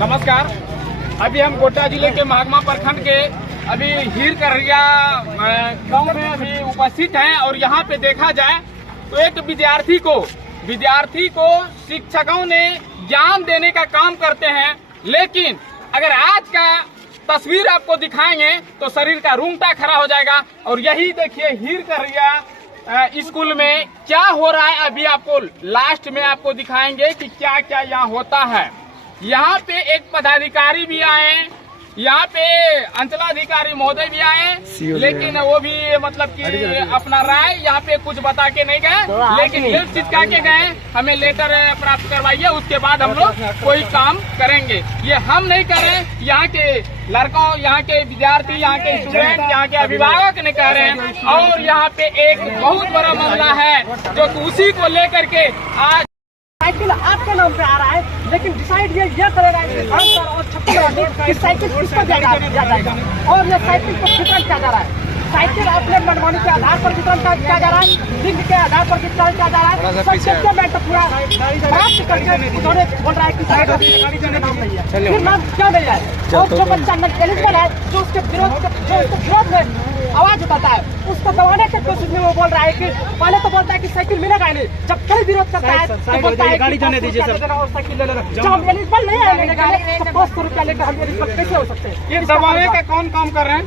नमस्कार। अभी हम गोड्डा जिले के महात्मा प्रखंड के अभी हीर कररिया गांव में अभी उपस्थित हैं और यहाँ पे देखा जाए तो एक विद्यार्थी को शिक्षकों ने ज्ञान देने का काम करते हैं, लेकिन अगर आज का तस्वीर आपको दिखाएंगे तो शरीर का रूंगटा खड़ा हो जाएगा। और यही देखिए हीर कररिया स्कूल में क्या हो रहा है, अभी आपको लास्ट में आपको दिखाएंगे कि क्या क्या यहाँ होता है। यहाँ पे एक पदाधिकारी भी आए, यहाँ पे अंचलाधिकारी महोदय भी आए, लेकिन वो भी मतलब कि अपना राय यहाँ पे कुछ बता के नहीं गए, लेकिन ये चिपका के गए हमें लेटर प्राप्त करवाइए, उसके बाद हम लोग कोई काम करेंगे। ये हम नहीं कर रहे, यहाँ के लड़कों, यहाँ के विद्यार्थी, यहाँ के स्टूडेंट, यहाँ के अभिभावक ने कह रहे हैं। और यहाँ पे एक बहुत बड़ा मामला है जो उसी को लेकर के आज साइकिल आपके नाम पे आ रहा है, लेकिन डिसाइड ये करेगा और 36 कि साइकिल किसको दिया जाएगा और ये साइकिल को वितरण किया जा रहा है। साइकिल अपने मनमानी के आधार पर वितरण किया जा रहा है, लिंग के आधार पर वितरण किया जा रहा है। सब सेटलमेंट पूरा प्राप्त करके उन्होंने बोल रहा है कि साइकिल नाम नहीं है, फिर नाम क्यों नहीं है? और जो बच्चा एलिजिबल है, जो उसके विरोध में आवाज उठाता है, उसको दबाने के कोशिश में वो बोल रहा है कि पहले तो बोलता है कि साइकिल मिलेगा ही नहीं, जब कहीं विरोध करता है तो बोलता है गाड़ी जाने दीजिए सर और साइकिल ले लेना। जब हम एलिजिबल नहीं है तो 500 रुपया लेकर हम एलिजिबल कैसे हो सकते हैं? ये दबाने का कौन काम कर रहे हैं?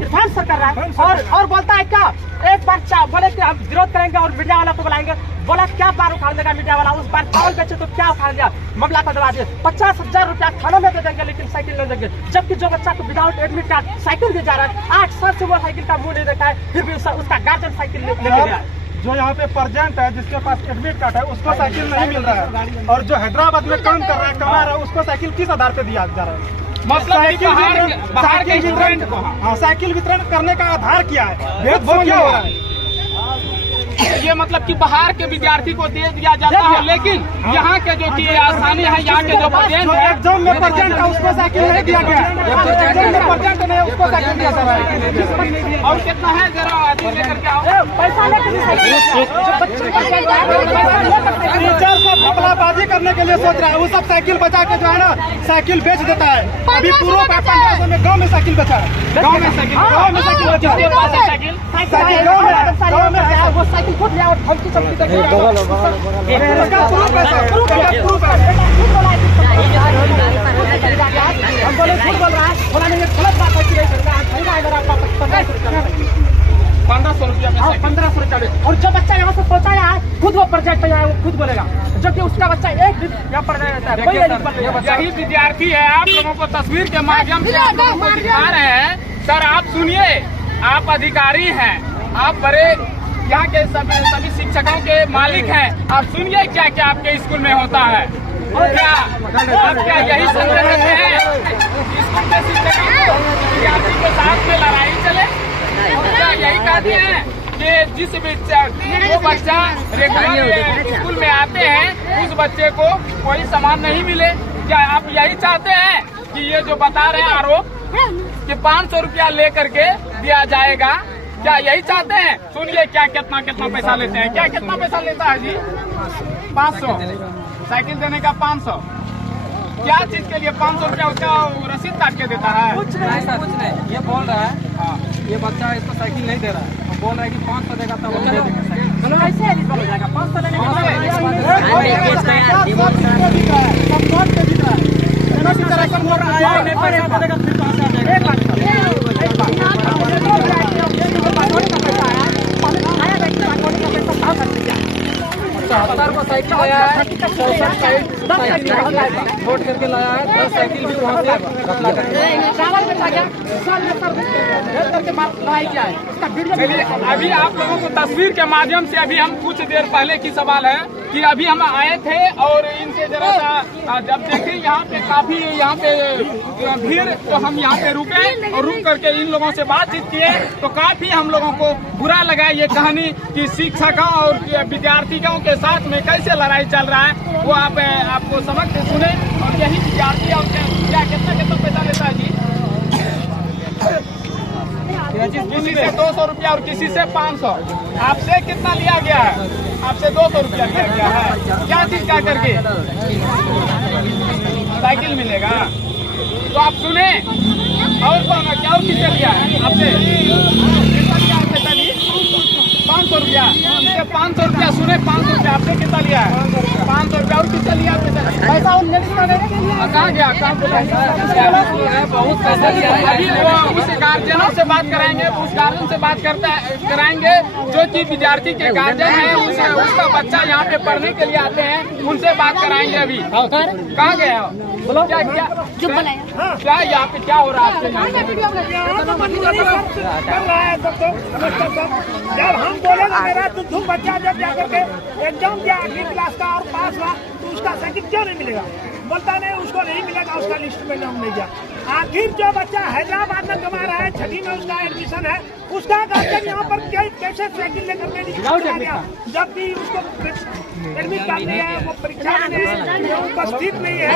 इरफान सर कर रहा है। और बोलता है क्या, एक बार बोले कि हम विरोध करेंगे और मीडिया वाला को बुलाएंगे, बोला क्या बार उखाड़ देगा मीडिया वाला, उस बार चावल बेचे तो क्या उखाड़ दिया, मामला को दबा दिए। 50,000 रुपया थानों में दे देंगे लेकिन साइकिल नहीं देंगे, जबकि जो बच्चा को विदाउट एडमिट कार्ड साइकिल दी जा रहा है, 8 साल से वो साइकिल का मुंह नहीं देखा है, फिर भी उसका गार्जियन साइकिल लेके गया। जो यहाँ पे प्रेजेंट है, जिसके पास एडमिट कार्ड है, उसको साइकिल नहीं मिल रहा है, और जो हैदराबाद में काम कर रहा है, कमा रहा है, उसको साइकिल किस आधार पे दिया जा रहा है? साइकिल वितरण करने का आधार क्या है? भेदभाव क्या हो रहा है? ये मतलब कि बाहर के विद्यार्थी को दे दिया जाता है, लेकिन यहाँ के जो की आसानी है, यहाँ के जो प्रेजेंट है, एग्जाम में प्रेजेंट है उसको साइकिल नहीं दिया गया, एग्जाम में प्रेजेंट नहीं है उसको साइकिल दिया जा रहा है। और कितना है जरा अधिक लेकर के आओ, पैसा टीचर को घपलाबाजी करने के लिए सोच रहा है, वो सब साइकिल बचा के जो है ना साइकिल बेच देता है। अभी पूर्व में गाँव में साइकिल बचा है, गाँव में साइकिल बचा है, गाँव में वो साइकिल खुद लिया और धमकी चमकी देखे हम बोले खुद बोल रहा है, बोला नहीं ये गलत बात है कि 1500 रुपया में 1500 रुपया। और जो बच्चा यहाँ से पहुँचाया है खुद वो प्रोजेक्ट पे वो खुद बोलेगा, जो कि उसका बच्चा एक भी यहाँ पर रहता है। यही विद्यार्थी है, आप लोगों को तस्वीर के माध्यम से आप लोगों को दिखा रहे हैं। सर आप सुनिए, आप अधिकारी हैं, आप बड़े यहाँ के सभी शिक्षकों के मालिक हैं, आप सुनिए क्या क्या आपके स्कूल में होता है। क्या आप क्या यही समझ रहे हैं स्कूल के शिक्षकों विद्यार्थी के साथ में लड़ाई चले? क्या यही कहते हैं कि जिस बच्चा रेगुलर स्कूल में आते हैं उस बच्चे को कोई सामान नहीं मिले? क्या आप यही चाहते हैं कि ये जो बता रहे हैं आरोप कि 500 रुपया लेकर के दिया जाएगा, क्या यही चाहते हैं? सुनिए क्या कितना पैसा लेते हैं, क्या कितना पैसा लेता है जी? 500 साइकिल देने का 500, क्या चीज के लिए 500 रुपया उसका रसीद काट के देता है? कुछ नहीं, ये बोल रहा है हाँ, ये बच्चा इसको साइकिल नहीं दे रहा है, बोल रहा है कि 500 देगा तो वो दे देंगे। कैसे एलिजिबल हो जाएगा? 500 लेने साइकिल आया है, वोट करके लाया है, 10 साइकिल भी वहाँ से अभी आप लोगों को तस्वीर के माध्यम से अभी हम कुछ देर पहले की सवाल है कि अभी हम आए थे और इनसे जरा सा जब देखे यहाँ पे काफी यहाँ पे भीड़, तो हम यहाँ पे रुके और रुक करके इन लोगों से बातचीत किए तो काफी हम लोगों को बुरा लगा ये कहानी कि शिक्षकों और विद्यार्थियों के साथ में कैसे लड़ाई चल रहा है, वो आपको समझ के सुने। और यही विद्यार्थी और क्या कितना पैसा लेता है जी? किसी से 200 रुपया और किसी से 500। आपसे कितना लिया गया है? आपसे 200 रुपया लिया गया है, क्या चीज क्या करके? साइकिल मिलेगा। तो आप सुने और क्या और किससे लिया है आपसे? कितना लिया आपसे तभी? 500 रुपया। 500 रुपया सुने, 500 रुपया आपसे कितना लिया है? 500 रुपया। और किससे लिया आपसे? पैसा उन लेडीज का देने के लिए कहाँ गया? कहाँ बहुत पैसा लिया। अभी वो उस गार्जियनों से बात कराएंगे, उस गार्जियन से बात कराएंगे जो कि विद्यार्थी के गार्जियन है, उसका बच्चा यहाँ पे पढ़ने के लिए आते हैं, उनसे बात कराएंगे। अभी कहाँ गए हो? बोलो क्या क्या क्या यहाँ पे क्या हो रहा है आपके यहाँ? जब हम बोलेगा मेरा दुधू बच्चा जब जाकर के एग्जाम दिया 8वीं क्लास का और पास हुआ तो उसका साइकिल क्यों नहीं मिलेगा? बोलता नहीं उसको नहीं मिलेगा, उसका लिस्ट में नाम नहीं गया। आखिर जो बच्चा हैदराबाद में कमा रहा है, 6वीं में उसका एडमिशन है, उसका गार्जियन यहाँ पर कैसे साइकिल लेकर के गया? जब भी उसको एडमिट कार्ड नहीं है, वो परीक्षा में उपस्थित नहीं है,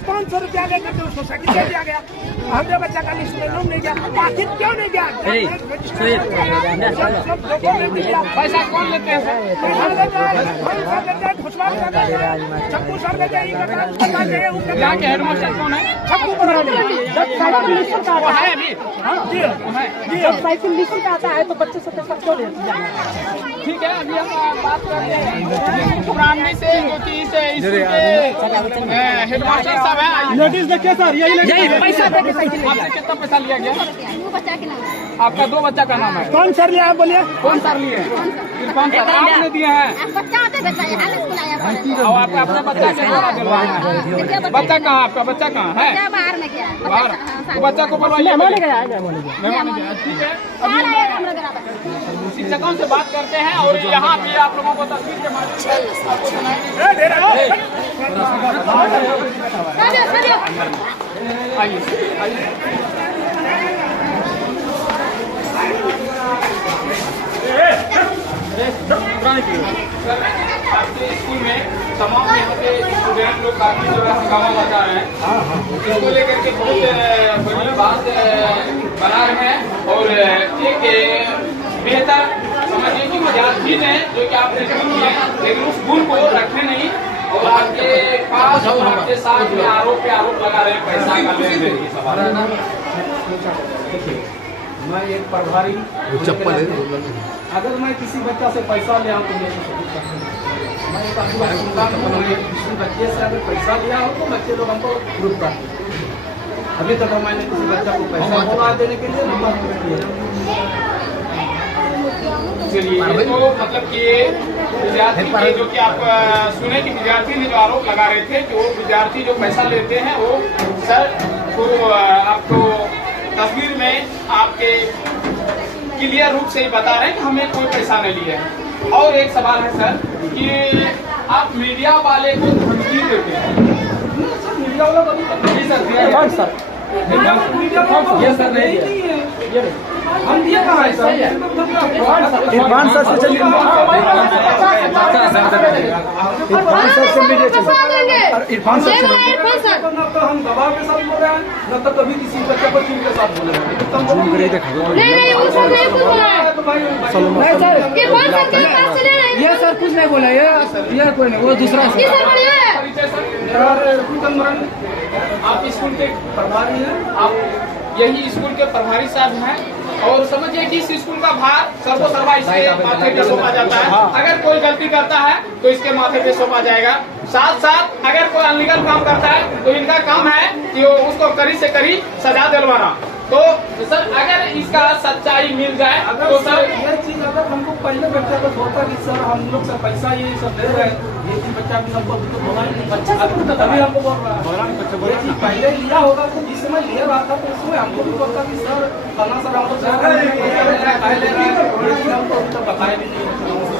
500 रुपया लेकर के उसको साइकिल दे दिया गया। हमारे बच्चा का लिस्ट में नाम नहीं गया, आखिर क्यों नहीं गया? पैसा कौन लेते हैं? छप्पू सर देते हैं। यहाँ के हेडमास्टर कौन है? है अभी? जब साइकिल निकल के आता है तो बच्चे से पैसा क्यों लेते हैं? ठीक है, अभी हम बात करते हैं पुरानी से, जो कि इस स्कूल के हेडमास्टर साहब हैं। लेडीज देखिए सर, यही पैसा दे के साइकिल आपसे कितना पैसा लिया गया? बच्चा के नाम आपका 2 बच्चा का नाम है? कौन सर लिया है बोलिए? कौन सर लिए? कौन सर आपने दिए हैं? बच्चा आते बच्चा यहाँ स्कूल आया पड़े और आप अपने बच्चा के द्वारा दिलवाए हैं? बच्चा कहाँ? आपका बच्चा कहाँ है? बाहर में गया बाहर। तो बच्चा को बुलवाइए। गया ठीक है, शिक्षकों से बात करते हैं और यहाँ भी आप लोगों को तस्वीर के माध्यम से आपको सुनाएंगे। आइए आइए। आपके स्कूल में तमाम यहाँ के स्टूडेंट लोग काफी जो है हंगामा मचा रहे हैं, इसको लेकर के बहुत बड़ी बात बना रहे हैं। और एक बेहतर समझिए कि विद्यार्थी ने जो कि आपने स्कूल किए, लेकिन उस गुण को रखे नहीं और आपके पास और आपके साथ में आरोप पे आरोप लगा रहे हैं पैसा का लेन देन की सवाल। मैं एक प्रभारी चप्पल है, अगर मैं किसी बच्चा से पैसा ले आऊँ तो मैं एक किसी बच्चे से अगर पैसा लिया हो तो बच्चे लोग हमको प्रूफ करते हैं। अभी तक मैंने किसी बच्चा को पैसा बोला देने के लिए तो मतलब कि विद्यार्थी के जो कि आप सुने कि विद्यार्थी ने जो आरोप लगा रहे थे कि वो विद्यार्थी जो पैसा लेते हैं वो सर को आपको तस्वीर में आपके क्लियर रूप से ही बता रहे हैं कि हमें कोई पैसा नहीं लिया है। और एक सवाल है सर कि आप मीडिया वाले को धमकी देते हैं। सर मीडिया वाला सर ये सर नहीं हम दिए कहाँ है सर? इरफान सर से चलिए, इरफान सर से मिलिए, इरफान सर से न तो हम दबाव के साथ बोल रहे हैं, न तो कभी किसी बच्चे को चीज के साथ बोल रहे हैं। ये सर कुछ नहीं बोला, ये कोई नहीं, वो दूसरा आप स्कूल के प्रभारी हैं, आप यही स्कूल के प्रभारी साहब हैं और समझिए कि इस स्कूल का भार सर्वसर्वा इसके माथे पे सौंपा जाता है। अगर कोई गलती करता है तो इसके माथे पे सौंपा जाएगा। साथ साथ अगर कोई अनलीगल काम करता है तो इनका काम है कि वो उसको कड़ी से कड़ी सजा दिलवाना। तो सर अगर इसका सच्चाई मिल जाए तो सर ये चीज अगर हमको पहले बच्चा को होता कि सर हम लोग से पैसा ये सब दे रहे हैं, ये चीज बच्चा भी हमको बोला नहीं, बच्चा तभी हमको बोल रहा है ये चीज पहले लिया होगा तो जिस समय ले रहा था तो उसमें हमको भी बोलता कि सर खाना सर हमको बताया भी नहीं।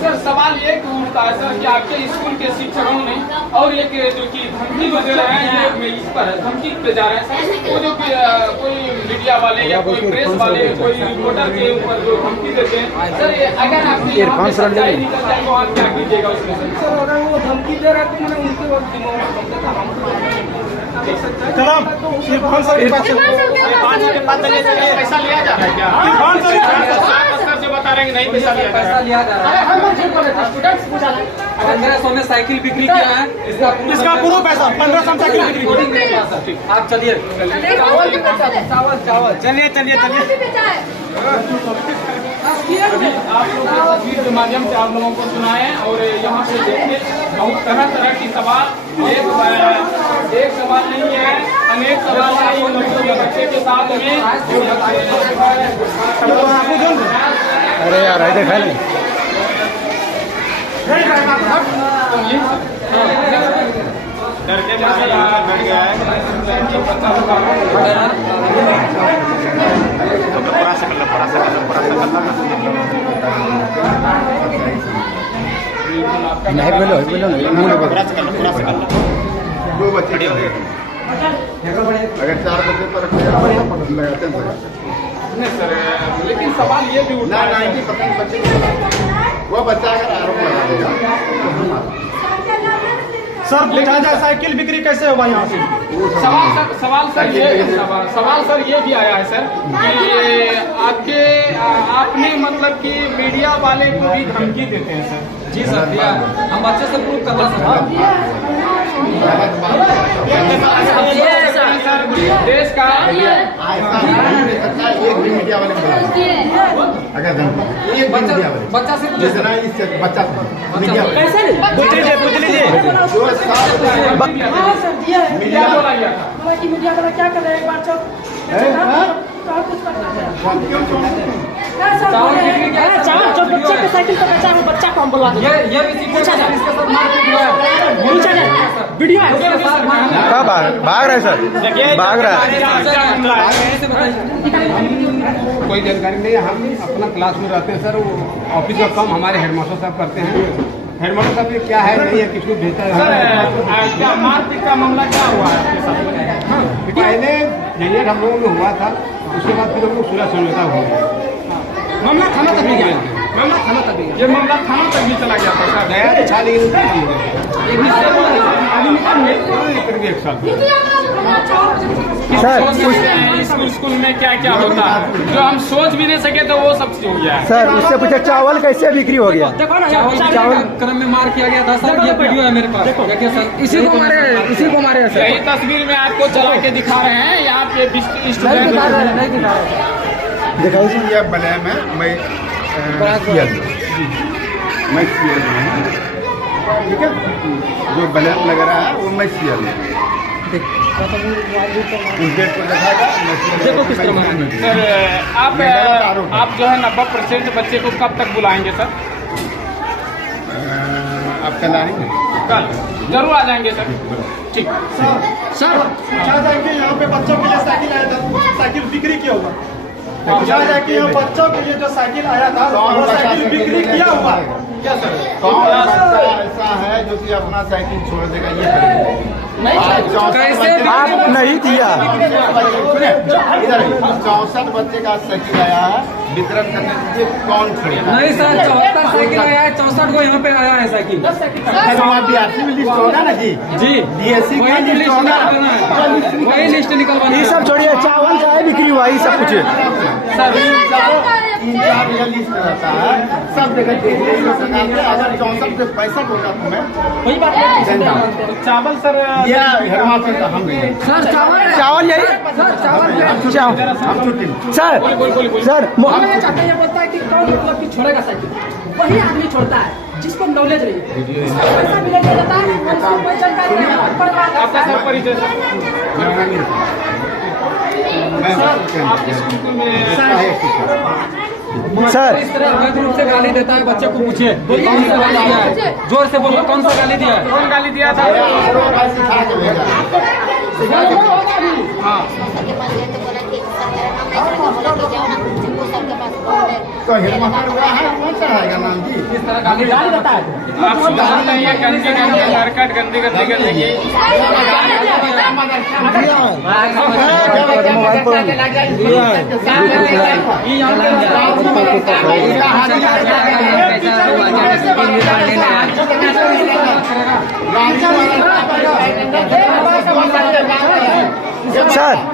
सर सवाल ये उठता है सर कि आपके स्कूल के शिक्षकों ने और एक जो कि धमकी को दे रहे हैं, ये इस पर धमकी पे जा रहे हैं सर, वो जो कोई मीडिया वाले या कोई प्रेस वाले कोई रिपोर्टर के ऊपर जो धमकी देते हैं सर, अगर आपकी सच्चाई निकल जाए तो आप क्या कीजिएगा उसमें? सर अगर वो धमकी दे रहा है तो मैंने उनके बाद दिमाग में समझा था कलाम इरफान सर के पास पैसा लिया जा रहा है क्या? इरफान सर जो बता रहे हैं नहीं पैसा लिया जा रहा है। अरे हम स्टूडेंट्स पूछा 1500 में साइकिल बिक्री किया है, इसका प्रूफ है सर, 1500 में साइकिल बिक्री रिकॉर्डिंग मेरे पास है। आप चलिए चलिए चलिए चलिए। अभी आप लोगों के तस्वीर के माध्यम से आप लोगों को सुनाए और यहाँ पे देखिए बहुत तरह तरह की सवाल, एक सवाल नहीं है, अनेक सवाल है इन बच्चों के बच्चे के साथ में। अरे यार ऐसे खा ले। डर के डर गया है। दो बच्चे अगर 4 बच्चे पर लगाते हैं नहीं सर, लेकिन सवाल ये भी उठा है 90% बच्चे वो बच्चा अगर आरोप लगा देगा तो हम सर पूछा जाए साइकिल बिक्री कैसे होगा यहाँ से? सवाल सर ये भी आया है सर कि आपने मतलब कि मीडिया वाले को भी धमकी देते हैं सर। जी सर, दिया हम बच्चे से प्रूव करना सर देश का एक भी मीडिया वाले अगर एक मीडिया वाले बच्चा से जितना इस बच्चा मीडिया मीडिया बोला गया था। मीडिया वाला क्या कर रहे हैं? एक बार चौक जो बच्चे के साइकिल पर बचा है, बच्चा को हम बुला देंगे। ये भी पूछा जाए, इसके साथ मारपीट हुआ है। पूछा जाए, वीडियो है। कहाँ भाग रहा है सर? भाग रहा है। कोई जानकारी नहीं है। हम अपना क्लास में रहते हैं सर, वो ऑफिस का काम हमारे हेडमास्टर साहब करते हैं। हेडमास्टर साहब ये क्या है नहीं है, किसको भेजता है। क्या मारपीट का मामला क्या हुआ है आपके साथ? हाँ, पहले झंझट हम लोगों में हुआ था, उसके बाद फिर हम लोग सुलह समझौता हो गया। मामला थाना तक भी गया, मामला थाना तक भी गया, ये मामला थाना तक भी चला गया था सर। गया तो छा लेकिन करीब 1 साल स्कूल में क्या क्या होता है जो हम सोच भी नहीं सके तो वो सब हो गया है। सर उससे पूछे चावल कैसे बिक्री हो गया? चावल क्रम में मार किया गया था सर। ये वीडियो है मेरे पास, देखिए सर। इसी को मारे सर। यही तस्वीर में आपको चला के दिखा रहे हैं। यहाँ पे स्टूडेंट दिखाओ जी, यह बलय में मैं सीएल में, ठीक है। जो बलय लग रहा है वो मैं सीएल में उस डेट को दिखाएगा। देखो किस तरह सर आप जो है 90% बच्चे को कब तक बुलाएंगे सर? आप कल आएंगे? कल जरूर आ जाएंगे सर। ठीक सर पूछा जाए कि यहाँ पे बच्चों के लिए साइकिल आया था, साइकिल बिक्री किया हुआ? पूछा जाए कि यहाँ बच्चों के लिए जो साइकिल आया था वो साइकिल बिक्री किया हुआ क्या सर? कौन बच्चा ऐसा है जो कि अपना साइकिल छोड़ देगा? ये आप नहीं दिया। 64 बच्चे का साइकिल आया है, वितरण करने के लिए कौन खरीदा? नहीं सर, 74 साइकिल आया है, 64 को यहाँ पे आया है साइकिल। बीआरसी में लिस्ट होगा ना जी? जी, डीएससी का वही लिस्ट होगा, वही लिस्ट निकलवाना। ये सब छोड़िए, चावल का है बिक्री हुआ, ये सब पूछिए। 3-4 जगह लिस्ट रहता है, सब जगह देखने अगर 64 पे 65 होगा तो मैं वही बात है। तो चावल सर या हेडमास्टर का हम सर चावल यही सर सर हम चाहते हैं, ये बोलता है कि कौन मतलब कि छोड़ेगा साइकिल, वही आदमी छोड़ता है जिसको नॉलेज नहीं है। पैसा भी नहीं देता है, उसको कोई जानकारी नहीं है। आपका सर परिचय सर आप स्कूल में सर इस तरह अवैध रूप से गाली देता है बच्चे को। पूछिए कौन सा गाली दिया है, जोर से बोलो, कौन सा गाली दिया है? कौन गाली दिया था? सिखा के भेजा। हाँ तो हेडमास्टर हुआ है, कौन सा है नाम जी? इस तरह गाली देता है। आप सुधार नहीं है, गंदी हरकत, गंदी गंदगी।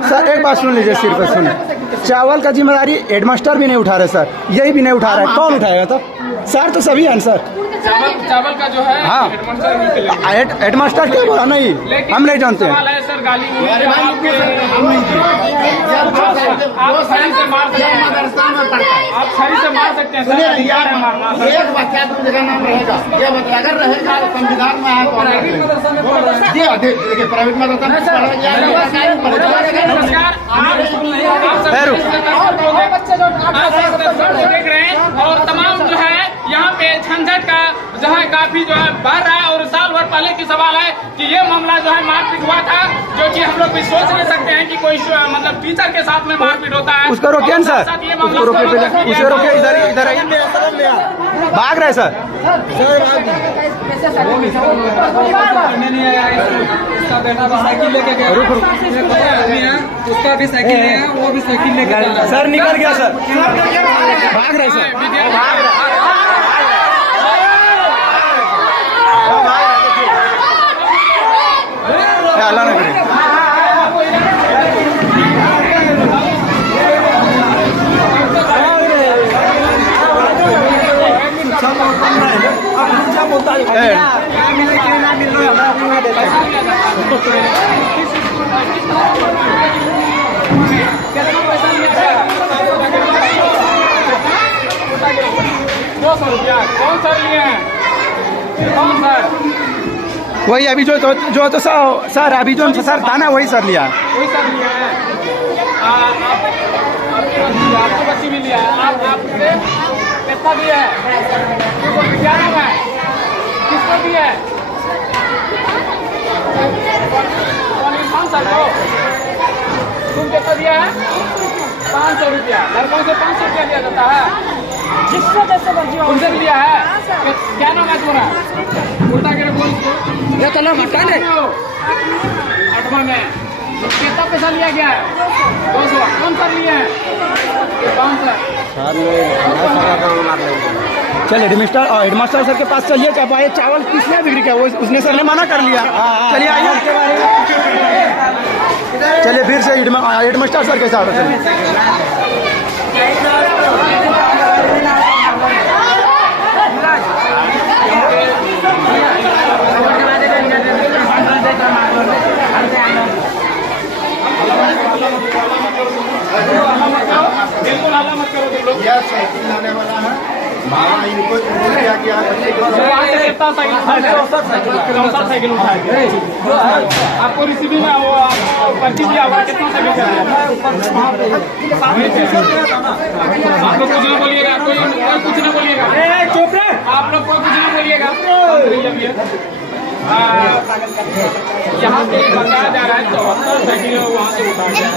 सर एक बात सुन लीजिए, सिर्फ सुन, चावल का जिम्मेदारी हेडमास्टर भी नहीं उठा रहे सर, यही भी नहीं उठा रहा है, कौन उठाएगा तो? सर तो सभी हैं सर। चावल का जो है हाँ। हेडमास्टर मिल के लेंगे। हेडमास्टर क्या बोला? नहीं, लेकिन हम नहीं जानते सवाल हैं। है सर, गाली हम नहीं दी। आप छड़ी से मार सकते हैं, मदरसा में पढ़ता है। आप छड़ी से मार सकते हैं सुनिए, सर, अधिकार है मारना सर। एक बच्चा दूसरी जगह नाम रहेगा, ये बच्चा अगर रहेगा तो संविधान में है तो प्राइवेट मदरसा में पढ़ रहा है। देखिए प्राइवेट मदरसा में पढ़ रहा है। नमस्कार, आप देख रहे हैं और तमाम जो है यहाँ पे झंझट का जो है काफी जो है बढ़ रहा है। और साल भर पहले की सवाल है कि ये मामला जो है मारपीट हुआ था, जो कि हम लोग भी सोच नहीं सकते हैं कि कोई मतलब टीचर के साथ में मारपीट होता है। उसको रोकिए ना सर, उसको रोकिए पहले, उसे रोकिए। इधर आइए, भाग रहे सर। नहीं आया, उसका बेटा भी साइकिल लेके गया। उसका भी साइकिल है, वो भी साइकिल लेके गया। सर निकल गया सर, भाग रहे सर। अल्लाह ना करे। कौन सर लिए हैं? कौन सर? वही अभी जो सर अभी जो सर था ना, वही सर लिया। वही सर लिए हैं। आपको बच्ची भी लिया है। आपसे कितना दिया है? क्या नाम है? किसको दिया है? कौन सर को? तुम कितना दिया है? 500 रुपया। लड़कों से 500 रुपया दिया जाता है। जिससे जैसे मर्जी हो। तुमसे भी लिया है? क्या नाम है तुम्हारा? उल्टा के बोल इसको। ये चलो हटा ले। 8वां में कितना पैसा लिया गया है? 200। कौन सर लिए हैं? कौन सर? चलिए हेडमास्टर सर के पास चलिए। क्या ये चावल किसने बिक्री किया? वो उसने सर ने मना कर लिया। चलिए आइए, चलिए फिर से हेडमास्टर सर के साथ चलिए। बिल्कुल हल्ला मत करो तुम लोग। यह साइकिल लाने वाला है। मामा इनको क्या किया बच्चे को? वहाँ से कितना साइकिल उठाया? 64 साइकिल उठाया गया। आपको रिसीविंग में वो पर्ची दिया हुआ, कितना साइकिल कर रहे हैं? आप लोग कुछ नहीं बोलिएगा, कोई कुछ नहीं बोलिएगा। आप लोग कोई कुछ नहीं बोलिएगा। यहाँ पे बताया जा रहा है 74 साइकिल वहाँ से उठाया गया।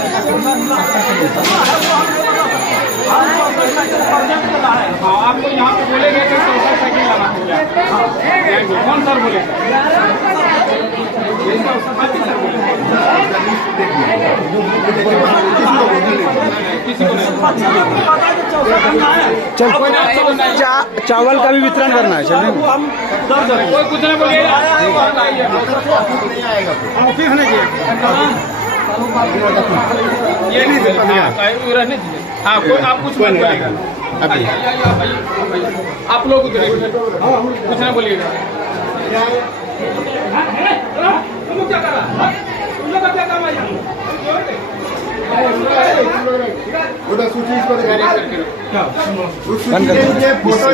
हाँ, आपको यहाँ पे बोलेंगे कि 64 साइकिल लाना होगा। कौन सर बोलेगा? किसी को नहीं। चल चावल का भी वितरण करना है। चलिए कोई कुछ नहीं बोलिएगा। ये नहीं रहने दीजिए। हाँ, कोई आप कुछ मत बोलिएगा। आप लोग उधर कुछ नहीं बोलिएगा। तुम लोग क्या कर रहा है? तुम लोग का क्या काम है? उधर सूची इसको दिखा बंद कर दो। फोटो